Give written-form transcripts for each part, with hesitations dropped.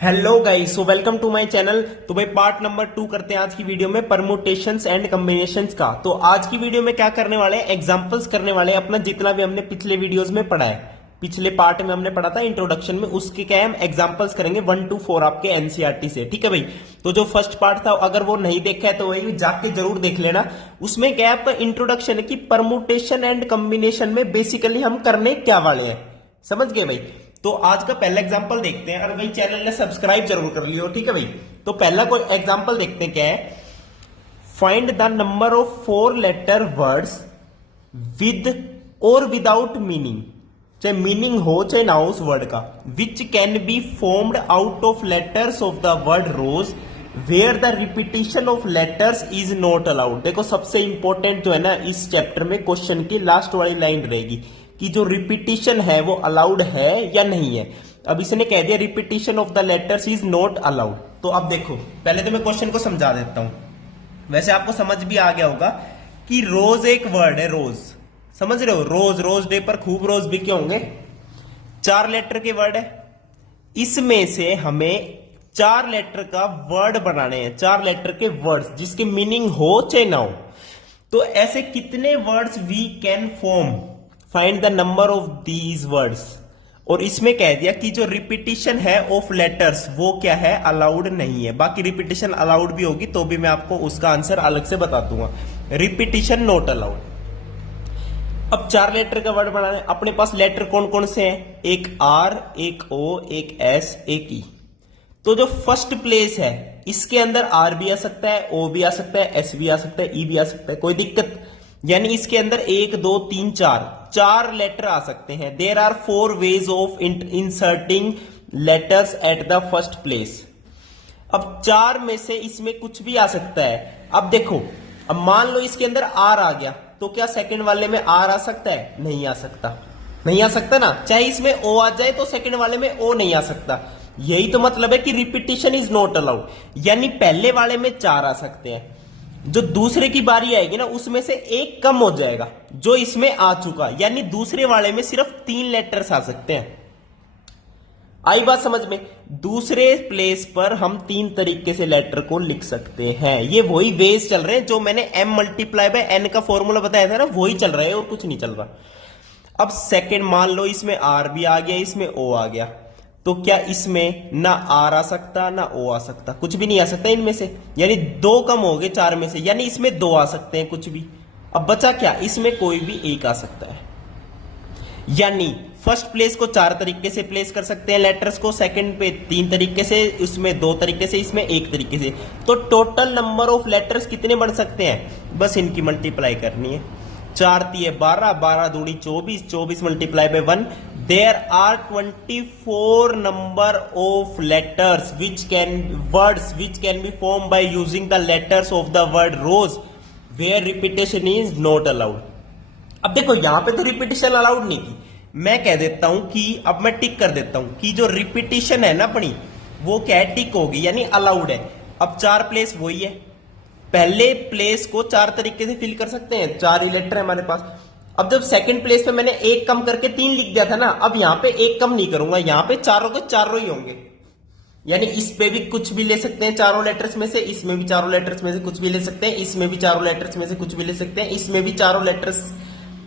Hello guys, so welcome to my channel. तो भाई part number 2 करते हैं आज की वीडियो में परमुटेशंस एंड कॉम्बिनेशंस का। तो आज की वीडियो में क्या करने वाले हैं, एग्जांपल्स करने वाले हैं अपना जितना भी हमने पिछले वीडियोस में पढ़ा है। पिछले पार्ट में हमने पढ़ा था इंट्रोडक्शन में, उसके क्या हम एग्जांपल्स करेंगे 1 to 4 आपके एनसीईआरटी से। ठीक है भाई, तो जो फर्स्ट पार्ट था अगर वो नहीं देखा है तो वही जाके जरूर देख लेना। उसमें क्या है आपका इंट्रोडक्शन है कि परमुटेशन एंड कॉम्बिनेशन में बेसिकली हम करने क्या वाले हैं, समझ गए भाई। तो आज का पहला एग्जांपल देखते हैं। और भाई चैनल ने सब्सक्राइब जरूर कर लियो, ठीक है भाई। तो पहला कोई एग्जांपल देखते हैं क्या है। Find the number of 4 letter words with और विदाउट मीनिंग, चाहे मीनिंग हो चाहे ना हो उस वर्ड का, which can be formed out of letters of the word rose where the repetition of letters is not allowed. देखो सबसे इंपॉर्टेंट जो है ना इस चैप्टर में क्वेश्चन की लास्ट वाली लाइन रहेगी कि जो रिपीटिशन है वो अलाउड है या नहीं है। अब इसने कह दिया repetition of the letters is not allowed. तो अब देखो पहले तो मैं क्वेश्चन को समझा देता हूं। वैसे आपको समझ भी आ गया होगा कि रोज एक वर्ड है, रोज समझ रहे हो। रोज रोज डे पर खूब रोज बिके होंगे, 4 लेटर के वर्ड है। इसमें से हमें 4 लेटर का वर्ड बनाने हैं, 4 लेटर के वर्ड्स जिसके मीनिंग हो चाहे ना हो। तो ऐसे कितने words we can form, find the number of these words. और इसमें कह दिया कि जो रिपीटिशन है ऑफ लेटर्स वो क्या है, अलाउड नहीं है। बाकी रिपीटिशन अलाउड भी होगी तो भी मैं आपको उसका आंसर अलग से बता दूंगा। Repetition not allowed. अब 4 लेटर का वर्ड बनाना है। अपने पास लेटर कौन कौन से हैं, एक आर, एक ओ, एक एस, एक ई। तो जो फर्स्ट प्लेस है इसके अंदर आर भी आ सकता है, ओ भी आ सकता है, एस भी आ सकता है, ई भी आ सकता है, कोई दिक्कत। यानी इसके अंदर 1 2 3 4 लेटर आ सकते हैं। There are 4 ways of inserting letters at the first place. अब 4 में से इसमें कुछ भी आ सकता है। अब देखो, अब मान लो इसके अंदर आर आ गया तो क्या सेकंड वाले में आर आ सकता है? नहीं आ सकता, नहीं आ सकता ना। चाहे इसमें ओ आ जाए तो सेकंड वाले में ओ नहीं आ सकता। यही तो मतलब है कि रिपीटिशन इज नॉट अलाउड। यानी पहले वाले में 4 आ सकते हैं, जो दूसरे की बारी आएगी ना उसमें से एक कम हो जाएगा जो इसमें आ चुका, यानी दूसरे वाले में सिर्फ 3 लेटर्स आ सकते हैं। आई बात समझ में। दूसरे प्लेस पर हम 3 तरीके से लेटर को लिख सकते हैं। ये वही वेज चल रहे हैं जो मैंने m मल्टीप्लाई बाय n का फॉर्मूला बताया था ना, वही चल रहा है और कुछ नहीं चल रहा। अब सेकंड मान लो इसमें r भी आ गया, इसमें o आ गया, तो क्या इसमें ना आर आ सकता ना ओ आ सकता, कुछ भी नहीं आ सकता इनमें से। यानी 2 कम हो गए 4 में से, यानी इसमें 2 आ सकते हैं कुछ भी। अब बचा क्या, इसमें कोई भी एक आ सकता है। यानी फर्स्ट प्लेस को 4 तरीके से प्लेस कर सकते हैं लेटर्स को, सेकंड पे 3 तरीके से, उसमें 2 तरीके से, इसमें 1 तरीके से। तो टोटल नंबर ऑफ लेटर्स कितने बन सकते हैं, बस इनकी मल्टीप्लाई करनी है। 4 3 12, 12 दूनी 24, 24 multiply by 1। There are 24 number of letters which can be formed by using the letters of the word rose where repetition is not allowed। अब देखो यहां पे तो रिपीटिशन अलाउड नहीं थी, मैं कह देता हूं कि अब मैं टिक कर देता हूं कि जो रिपीटिशन है ना अपनी वो क्या है, टिक होगी, यानी अलाउड है। अब 4 प्लेस वही है, पहले प्लेस को 4 तरीके से फिल कर सकते हैं, 4 ही लेटर है हमारे पास। अब जब सेकंड प्लेस पे मैंने 1 कम करके 3 लिख दिया था ना, अब यहां पे 1 कम नहीं करूंगा, यहां पे चारों के चारों ही होंगे। यानी इस पे भी कुछ भी ले सकते हैं 4 लेटर्स में से, इसमें भी 4 लेटर्स में से कुछ भी ले सकते हैं, इसमें भी 4 लेटर्स में से कुछ भी ले सकते हैं, इसमें भी 4 लेटर्स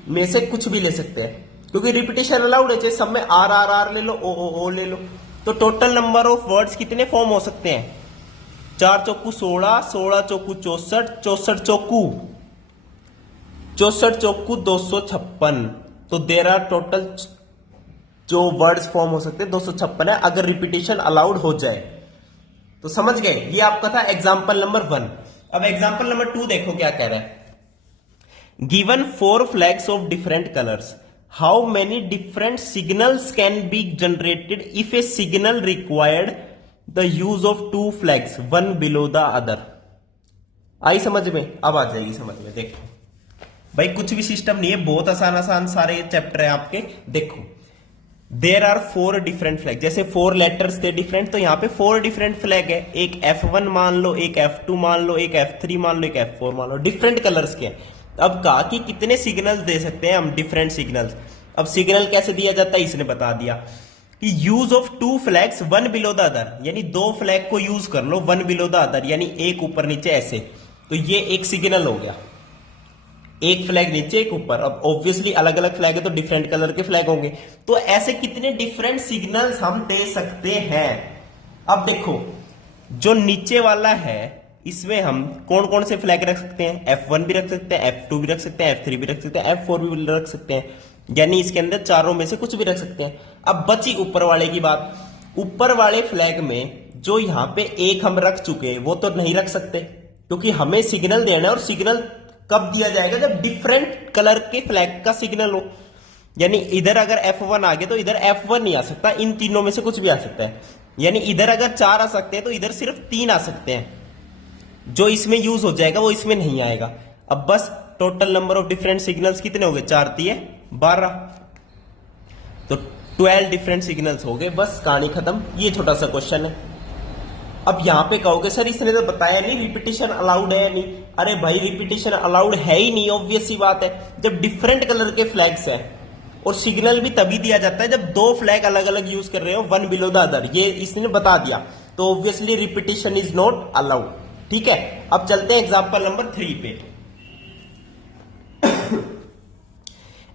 में से कुछ भी ले सकते हैं, क्योंकि रिपीटिशन अलाउड है। चाहे सब में आर आर आर ले लो, ओ ओ ओ ले लो। तो टोटल नंबर ऑफ वर्ड्स कितने फॉर्म हो सकते हैं, 4 चौकू 16, 16 चौकू 64, 64 चौकू 256। तो देर आर टोटल जो वर्ड्स फॉर्म हो सकते हैं 256 है, अगर रिपीटिशन अलाउड हो जाए तो। समझ गए, ये आपका था एग्जांपल नंबर 1। अब एग्जांपल नंबर 2 देखो क्या कह रहा है। Given 4 flags of different colours, how many different signals can be generated if a signal required the use of 2 flags, one below the other. आई समझ में, अब आ जाएगी समझ में। देखो भाई कुछ भी सिस्टम नहीं है, बहुत आसान आसान सारे चैप्टर है आपके। देखो देर आर 4 डिफरेंट फ्लैग, जैसे 4 लेटर्स थे डिफरेंट, तो यहाँ पे 4 डिफरेंट फ्लैग है। एक F1 मान लो, एक F2 मान लो, एक F3 मान लो, एक F4 मान लो, डिफरेंट कलर्स के। अब कहा कि कितने सिग्नल्स दे सकते हैं हम, डिफरेंट सिग्नल्स। अब सिग्नल कैसे दिया जाता है इसने बता दिया कि use of two flags one below the other, यानी दो फ्लैग को यूज कर लो वन बिलो द अदर, यानी एक ऊपर नीचे ऐसे। तो ये एक सिग्नल हो गया, एक फ्लैग नीचे एक ऊपर। अब ऑब्वियसली अलग अलग फ्लैग है तो डिफरेंट कलर के फ्लैग होंगे। तो ऐसे कितने डिफरेंट सिग्नल्स हम दे सकते हैं। अब देखो जो नीचे वाला है इसमें हम कौन कौन से फ्लैग रख सकते हैं, F1 भी रख सकते हैं, F2 भी रख सकते हैं, F3 भी रख सकते हैं, F4 भी रख सकते हैं, यानी इसके अंदर चारों में से कुछ भी रख सकते हैं। अब बची ऊपर वाले की बात। ऊपर वाले फ्लैग में जो यहां पे एक हम रख चुके हैं वो तो नहीं रख सकते, क्योंकि हमें सिग्नल देना है और सिग्नल कब दिया जाएगा, जब डिफरेंट कलर के फ्लैग का सिग्नल हो। यानी इधर अगर F1 आ गए तो इधर F1 नहीं आ सकता, इन तीनों में से कुछ भी आ सकता है। यानी इधर अगर 4 आ सकते हैं तो इधर सिर्फ 3 आ सकते हैं। जो इसमें यूज हो जाएगा वो इसमें नहीं आएगा। अब बस total number of different signals कितने हो गए, 4 3 12, तो 12 डिफरेंट सिग्नल्स हो गए। बस कहानी खत्म। ये छोटा सा क्वेश्चन है। अब यहां पे कहोगे सर इसने तो बताया नहीं रिपीटिशन अलाउड है या नहीं। अरे भाई रिपीटिशन अलाउड है ही नहीं, ऑब्वियस सी बात है। जब डिफरेंट कलर के फ्लैग्स है और सिग्नल भी तभी दिया जाता है जब दो फ्लैग अलग अलग यूज कर रहे हो वन बिलो द अदर, ये इसने बता दिया। तो obviously repetition is not allowed. ठीक है, अब चलते हैं एग्जांपल नंबर 3 पे।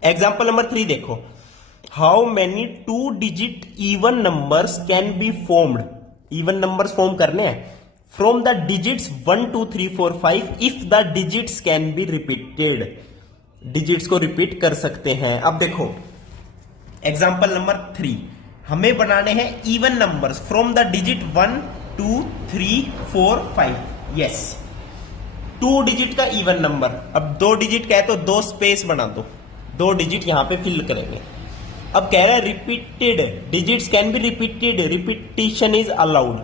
एग्जांपल नंबर 3 देखो, how many 2 digit even numbers can be formed. Even numbers form करने हैं from the digits 1 2 3 4 5 if the digits can be repeated. Digits को रिपीट कर सकते हैं। अब देखो एग्जांपल नंबर 3, हमें बनाने हैं even numbers from the digit 1 2 3 4 5। Yes, 2 digit का इवन नंबर। अब 2 डिजिट का है तो 2 स्पेस बना दो, 2 डिजिट यहां पे फिल करेंगे। अब कह रहा है repeated digits can be repeated, repetition is allowed.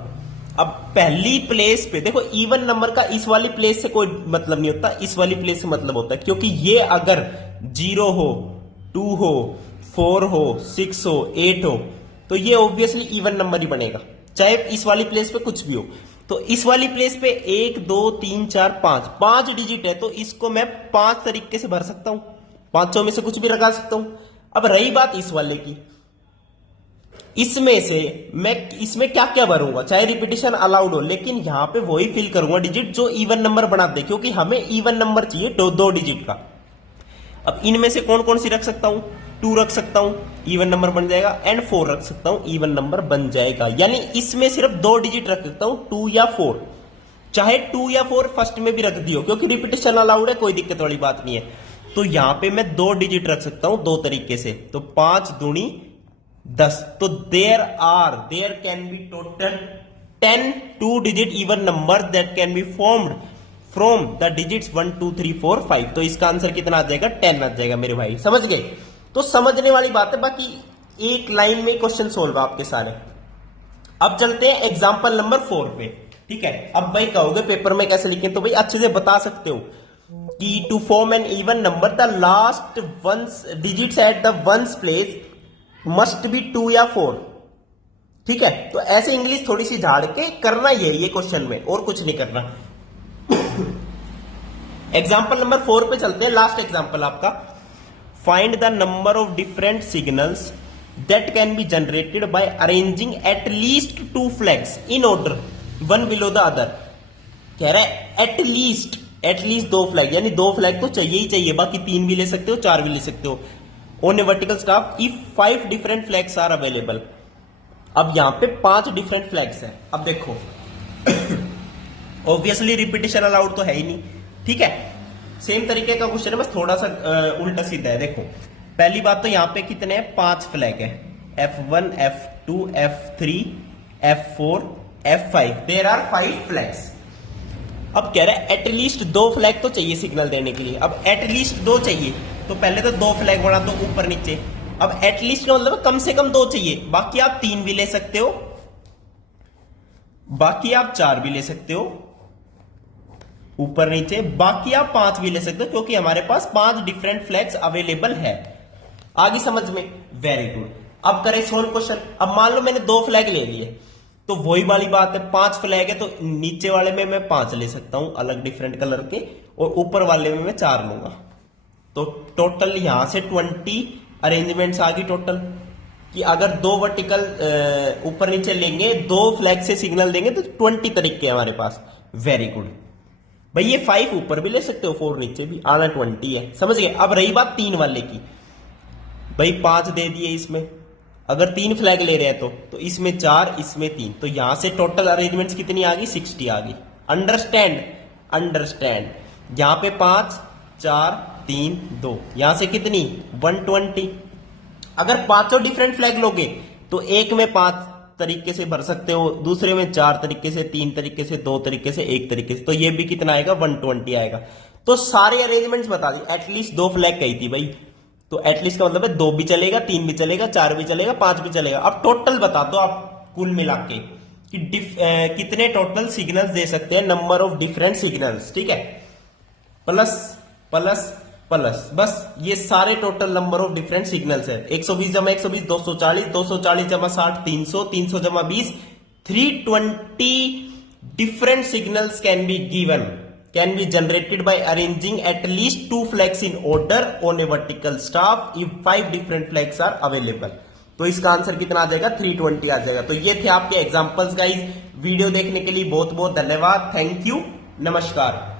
अब पहली प्लेस पे देखो, इवन नंबर का इस वाली प्लेस से कोई मतलब नहीं होता, इस वाली प्लेस से मतलब होता है, क्योंकि ये अगर 0 हो 2 हो 4 हो 6 हो 8 हो तो ये ऑब्वियसली इवन नंबर ही बनेगा, चाहे इस वाली प्लेस पे कुछ भी हो। तो इस वाली प्लेस पे 1 2 3 4 5 डिजिट है, तो इसको मैं 5 तरीके से भर सकता हूं, पांचों में से कुछ भी लगा सकता हूं। अब रही बात इस वाले की, इसमें से मैं इसमें क्या क्या भरूंगा, चाहे रिपीटिशन अलाउड हो, लेकिन यहां पे वही फिल करूंगा डिजिट जो इवन नंबर बना दे, क्योंकि हमें इवन नंबर चाहिए 2 डिजिट का। अब इनमें से कौन कौन सी रख सकता हूं, 2 रख सकता हूं, इवन नंबर बन जाएगा, एंड 4 रख सकता हूं, इवन नंबर बन जाएगा। यानी इसमें सिर्फ 2 डिजिट रख सकता हूं, 2 या 4, चाहे 2 या 4 फर्स्ट में भी रख दियो, क्योंकि रिपीटिशन अलाउड है, कोई दिक्कत वाली बात नहीं है। तो यहां पे मैं 2 डिजिट रख सकता हूं 2 तरीके से, तो 5 दूनी 10। तो there can be total 10 2 digit even number that can be formed from the digits 1 2 3 4 5। तो इसका आंसर कितना आ जाएगा, 10 आ जाएगा मेरे भाई। समझ गए? तो समझने वाली बात है, बाकी एक लाइन में क्वेश्चन सोल्व आपके सारे। अब चलते हैं एग्जाम्पल नंबर 4 पे। ठीक है, अब भाई कहोगे पेपर में कैसे लिखें, तो भाई अच्छे से बता सकते हो कि to form an even number the last ones digits at the ones place must be 2 या 4। ठीक है, तो ऐसे इंग्लिश थोड़ी सी झाड़ के करना ये क्वेश्चन में, और कुछ नहीं करना। एग्जाम्पल नंबर 4 पे चलते हैं, लास्ट एग्जाम्पल आपका। Find the number of different signals that can be generated by arranging at least 2 flags in order 1 below the other. कह रहा है एटलीस्ट 2 फ्लैग, यानी 2 फ्लैग तो चाहिए ही चाहिए, बाकी 3 भी ले सकते हो, 4 भी ले सकते हो। On a vertical staff if 5 different flags are available. अब यहां पे 5 डिफरेंट फ्लैग्स हैं। अब देखो ऑब्वियसली रिपीटिशन अलाउड तो है ही नहीं। ठीक है, सेम तरीके का क्वेश्चन है, बस थोड़ा सा उल्टा सीधा है। देखो पहली बात तो यहां पे कितने हैं, 5 फ्लैग है, F1 F2 F3 F4 F5, there are 5 flags. अब कह रहा है एटलीस्ट 2 फ्लैग तो चाहिए सिग्नल देने के लिए। अब एटलीस्ट 2 चाहिए तो पहले तो 2 फ्लैग बना दो ऊपर नीचे। अब एटलीस्ट का मतलब कम से कम 2 चाहिए, बाकी आप 3 भी ले सकते हो, बाकी आप 4 भी ले सकते हो ऊपर नीचे, बाकी आप 5 भी ले सकते हो, क्योंकि हमारे पास 5 डिफरेंट फ्लैग्स अवेलेबल है। आगे समझ में? Very good. अब करें सोल्व क्वेश्चन। अब मान लो मैंने 2 फ्लैग ले लिए, तो वही वाली बात है, 5 फ्लैग है तो नीचे वाले में मैं 5 ले सकता हूं अलग डिफरेंट कलर के, और ऊपर वाले में मैं 4 लूंगा। तो टोटल यहां से 20 अरेंजमेंट्स आ गई टोटल। कि अगर दो वर्टिकल ऊपर नीचे लेंगे, दो फ्लैग से सिग्नल देंगे तो 20 तरीके हमारे पास। वेरी गुड भाई, ये 5 ऊपर भी ले सकते हो, 4 नीचे भी, आना 20 है, समझ गए। अब रही बात 3 वाले की, भाई 5 दे दिए इसमें, अगर 3 फ्लैग ले रहे हैं तो इसमें 4, इसमें 3, तो यहां से टोटल अरेंजमेंट्स कितनी आ गई, 60 आ गई। Understand, understand. यहां पे 5, 4, 3, 2, यहां से कितनी 120। अगर पांचों डिफरेंट फ्लैग लोगे तो एक में 5 तरीके से भर सकते हो, दूसरे में 4 तरीके से, 3 तरीके से, 2 तरीके से, 1 तरीके से, तो ये भी कितना आएगा 120 आएगा। तो सारे अरेंजमेंट्स बता दी, एटलीस्ट 2 फ्लैग कही थी भाई, तो एटलीस्ट का मतलब है 2 भी चलेगा, 3 भी चलेगा, 4 भी चलेगा, 5 भी चलेगा। अब टोटल बता दो आप कुल मिला के कि कितने टोटल सिग्नल्स दे सकते हैं, नंबर ऑफ डिफरेंट सिग्नल्स, ठीक है, प्लस प्लस प्लस, बस ये सारे total number of different signals है। 120 जमा 120 240, 240 जमा 60 300, 300 जमा 20 320 different signals can be generated by arranging at least 2 flags in order on a vertical staff if 5 different flags are available। तो इसका आंसर कितना आ जाएगा, 320 आ जाएगा। तो ये थे आपके एग्जांपल्स गाइस। वीडियो देखने के लिए बहुत बहुत धन्यवाद, थैंक यू, नमस्कार।